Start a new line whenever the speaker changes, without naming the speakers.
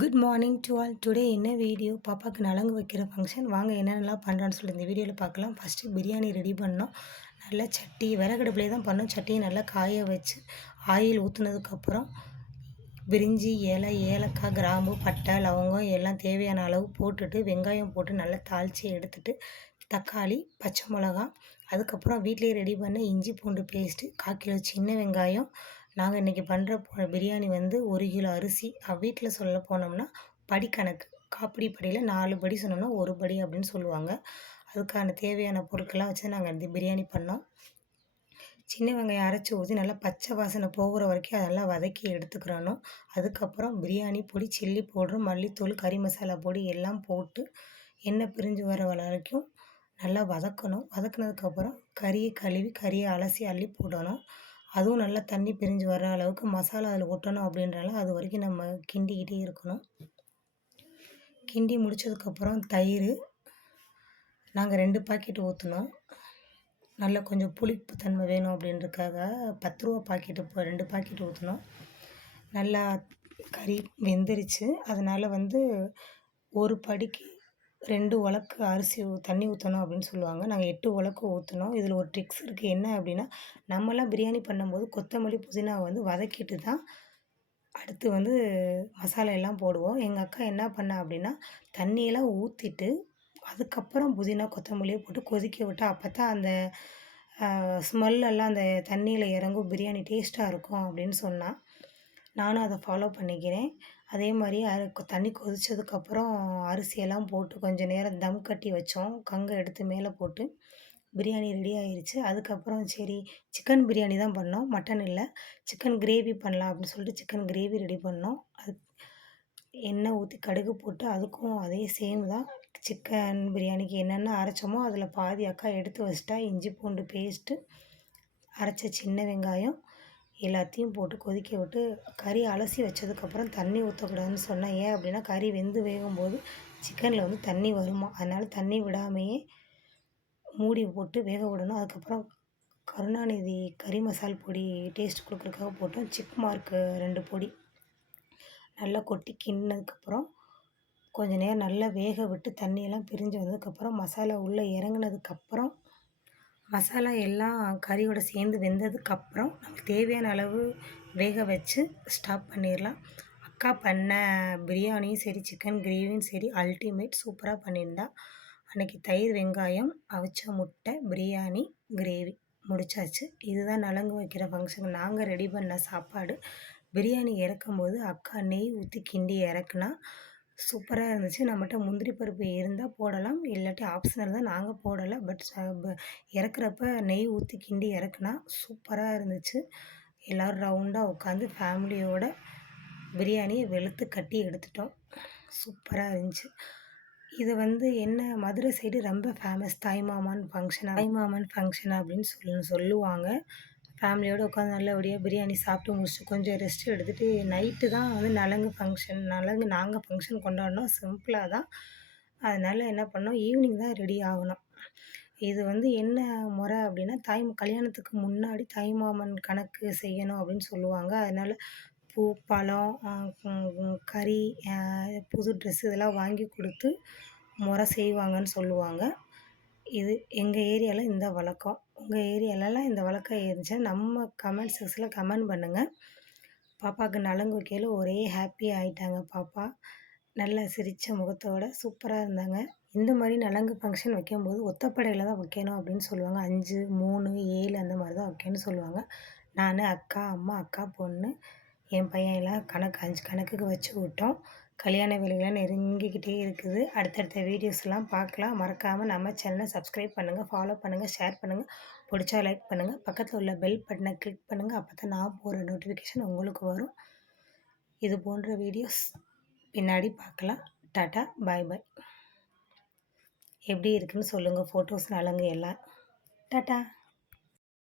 Good morning to all today என்ன video பாப்பாவுக்கு நலங்கு வைக்கிற ஃபங்க்ஷன் வாங்க என்னென்னலாம் பண்ணுறான்னு சொல்லி இந்த வீடியோவில் பார்க்கலாம். ஃபஸ்ட்டு பிரியாணி ரெடி பண்ணோம். நல்லா சட்டி விறகடுப்புலேயே தான் பண்ணோம். சட்டியை நல்லா காய வச்சு ஆயில் ஊற்றுனதுக்கப்புறம் பிரிஞ்சி இலை ஏலக்காய் கிராம்பு பட்டை லவங்கம் எல்லாம் தேவையான அளவு போட்டுட்டு வெங்காயம் போட்டு நல்லா தாளித்து எடுத்துட்டு தக்காளி பச்சை மிளகா அதுக்கப்புறம் வீட்டிலே ரெடி பண்ண இஞ்சி பூண்டு பேஸ்ட்டு கால் கிலோ சின்ன வெங்காயம் நாங்கள் இன்றைக்கி பண்ணுற பிரியாணி வந்து ஒரு கிலோ அரிசி. வீட்டில் சொல்ல போனோம்னா படிக்கணக்கு காப்பிடி படியில் நாலு படி சொன்னோம்னா ஒரு படி அப்படின்னு சொல்லுவாங்க. அதுக்கான தேவையான பொருட்கள்லாம் வச்சு நாங்கள் இந்த பிரியாணி பண்ணோம். சின்ன வெங்காயம் அரைச்சி ஊற்றி நல்லா பச்சை வாசனை போகிற வரைக்கும் அதெல்லாம் வதக்கி எடுத்துக்கிறணும். அதுக்கப்புறம் பிரியாணி பொடி சில்லி பவுட்ரு மல்லித்தூள் கறி மசாலா பொடி எல்லாம் போட்டு எண்ணெய் பிரிஞ்சு வர வரைக்கும் நல்லா வதக்கணும். வதக்குனதுக்கப்புறம் கறியை கழுவி கறியை அலசி அள்ளி போடணும். அதுவும் நல்லா தண்ணி பிரிஞ்சு வர அளவுக்கு மசாலா அதில் ஒட்டணும் அப்படின்றால அது வரைக்கும் நம்ம கிண்டிக்கிட்டே இருக்கணும். கிண்டி முடித்ததுக்கப்புறம் தயிர் நாங்கள் ரெண்டு பாக்கெட் ஊற்றினோம் நல்லா கொஞ்சம் புளிப்பு தன்மை வேணும் அப்படின்றதுக்காக பத்து ரூபா பாக்கெட்டு இப்போ ரெண்டு பாக்கெட் ஊற்றினோம் நல்லா கறி வெந்துருச்சு. அதனால் வந்து ஒரு படிக்கு ரெண்டு உலக்கு அரிசி தண்ணி ஊற்றணும் அப்படின்னு சொல்லுவாங்க. நாங்கள் எட்டு உலக்கு ஊற்றினோம் இதில் ஒரு ட்ரிக்ஸ் இருக்குது என்ன அப்படின்னா நம்மலாம் பிரியாணி பண்ணும்போது கொத்தமல்லி புதினா வந்து வதக்கிட்டு தான் அடுத்து வந்து மசாலா எல்லாம் போடுவோம். எங்கள் அக்கா என்ன பண்ணா அப்படின்னா தண்ணியெல்லாம் ஊற்றிட்டு அதுக்கப்புறம் புதினா கொத்தமல்லியை போட்டு கொதிக்க விட்டு அப்போ தான் அந்த ஸ்மெல்லெல்லாம் அந்த தண்ணியில் இறங்கும். பிரியாணி டேஸ்ட்டாக இருக்கும் அப்படின்னு சொன்னால் நானும் அதை ஃபாலோ பண்ணிக்கிறேன். அதே மாதிரி அது தண்ணி கொதித்ததுக்கப்புறம் அரிசியெல்லாம் போட்டு கொஞ்சம் நேரம் தம் கட்டி வச்சோம். கங்கை எடுத்து மேலே போட்டு பிரியாணி ரெடி ஆயிடுச்சு அதுக்கப்புறம் சரி சிக்கன் பிரியாணி தான் பண்ணோம். மட்டன் இல்லை. சிக்கன் கிரேவி பண்ணலாம் அப்படின்னு சொல்லிட்டு சிக்கன் கிரேவி ரெடி பண்ணோம். அது எண்ணெய் ஊற்றி கடுகு போட்டு அதுக்கும் அதே சேம் தான். சிக்கன் பிரியாணிக்கு என்னென்ன அரைச்சோமோ அதில் பாதி அக்கா எடுத்து வச்சிட்டா. இஞ்சி பூண்டு பேஸ்ட்டு அரைச்ச சின்ன வெங்காயம் எல்லாத்தையும் போட்டு கொதிக்க விட்டு கறி அலசி வச்சதுக்கப்புறம் தண்ணி ஊற்றக்கூடாதுன்னு சொன்னேன். ஏன் அப்படின்னா கறி வெந்து வேகும்போது சிக்கனில் வந்து தண்ணி வருமா? அதனால் தண்ணி விடாமையே மூடி போட்டு வேக விடணும். அதுக்கப்புறம் கருணாநிதி கறி மசால் பொடி டேஸ்ட் கொடுக்குறதுக்காக போட்டோம் சிக் மார்க்கு ரெண்டு பொடி நல்லா கொட்டி கிண்ணதுக்கப்புறம் கொஞ்சம் நேரம் நல்லா வேக விட்டு தண்ணியெல்லாம் பிரிஞ்சு வந்ததுக்கப்புறம் மசாலா உள்ளே இறங்குனதுக்கப்புறம் மசாலா எல்லாம் கறியோடு சேர்ந்து வெந்ததுக்கப்புறம் நமக்கு தேவையான அளவு வேக வச்சு ஸ்டாப் பண்ணிடலாம். அக்கா பண்ண பிரியாணியும் சரி சிக்கன் கிரேவியும் சரி அல்டிமேட் சூப்பராக பண்ணியிருந்தா அன்றைக்கி தயிர் வெங்காயம் அவிச்ச முட்டை பிரியாணி கிரேவி முடிச்சாச்சு. இதுதான் நலங்கு வைக்கிற ஃபங்க்ஷன் நாங்கள் ரெடி பண்ண சாப்பாடு. பிரியாணி இறக்கும்போது அக்கா நெய் ஊற்றி கிண்டி இறக்குனா சூப்பராக இருந்துச்சு. நம்மகிட்ட முந்திரி பருப்பு இருந்தால் போடலாம். இல்லாட்டி ஆப்ஷனல் தான் நாங்கள் போடலை. பட் இறக்குறப்ப நெய் ஊற்றி கிண்டி இறக்குனா சூப்பராக இருந்துச்சு. எல்லோரும் ரவுண்டாக உட்காந்து ஃபேமிலியோட பிரியாணியை வெளுத்து கட்டி எடுத்துட்டோம். சூப்பராக இருந்துச்சு. இது வந்து என்ன மதுரை சைடு ரொம்ப ஃபேமஸ் தாய்மாமான் ஃபங்க்ஷன் தாய்மாமன் ஃபங்க்ஷன் அப்படின்னு சொல்லு சொல்லுவாங்க. ஃபேமிலியோடு உட்காந்து நல்லபடியாக பிரியாணி சாப்பிட்டு முடிச்சுட்டு கொஞ்சம் ரெஸ்ட் எடுத்துகிட்டு நைட்டு தான் வந்து நலங்கு ஃபங்க்ஷன் நலங்கு நாங்கள் ஃபங்க்ஷன் கொண்டாடினோம். சிம்பிளாக தான். அதனால் என்ன பண்ணோம்? ஈவினிங் தான் ரெடி ஆகணும். இது வந்து என்ன முறை அப்படின்னா தாய் கல்யாணத்துக்கு முன்னாடி தாய்மாமன் கணக்கு செய்யணும் அப்படின்னு சொல்லுவாங்க. அதனால் பூ பழம் கறி புது ட்ரெஸ் இதெல்லாம் வாங்கி கொடுத்து முறை செய்வாங்கன்னு சொல்லுவாங்க. இது எங்கள் ஏரியாவில் இந்த வழக்கம். உங்கள் ஏரியாலலாம் இந்த வழக்கம் இருந்துச்சா? நம்ம கமெண்ட் செக்ஷனில் கமெண்ட் பண்ணுங்கள் பாப்பாவுக்கு நலங்குக்கையில் ஒரே ஹாப்பியாக ஆகிட்டாங்க பாப்பா. நல்லா சிரித்த முகத்தோட சூப்பராக இருந்தாங்க. இந்த மாதிரி நலங்கு ஃபங்க்ஷன் வைக்கும்போது ஒத்தப்படையில் தான் வைக்கணும் அப்படின்னு சொல்லுவாங்க. அஞ்சு மூணு ஏழு அந்த மாதிரி தான் வைக்கணும்னு சொல்லுவாங்க. நான் அக்கா அம்மா அக்கா பொண்ணு என் பையன் எல்லாம் கணக்கு அஞ்சு கணக்குக்கு வச்சு விட்டோம். கல்யாண வேலைகள்லாம் நெருங்கிக்கிட்டே இருக்குது. அடுத்தடுத்த வீடியோஸ்லாம் பார்க்கலாம். மறக்காமல் நம்ம சேனலை சப்ஸ்கிரைப் பண்ணுங்கள் ஃபாலோ பண்ணுங்கள் ஷேர் பண்ணுங்கள் பிடிச்சா லைக் பண்ணுங்கள் பக்கத்தில் உள்ள பெல் பட்டனை கிளிக் பண்ணுங்கள் அப்போ தான் நான் போகிற நோட்டிஃபிகேஷன் உங்களுக்கு வரும். இது போன்ற வீடியோஸ் பின்னாடி பார்க்கலாம். டாட்டா பாய் பாய் எப்படி இருக்குன்னு சொல்லுங்கள் ஃபோட்டோஸ் நலங்க எல்லாம். டாட்டா.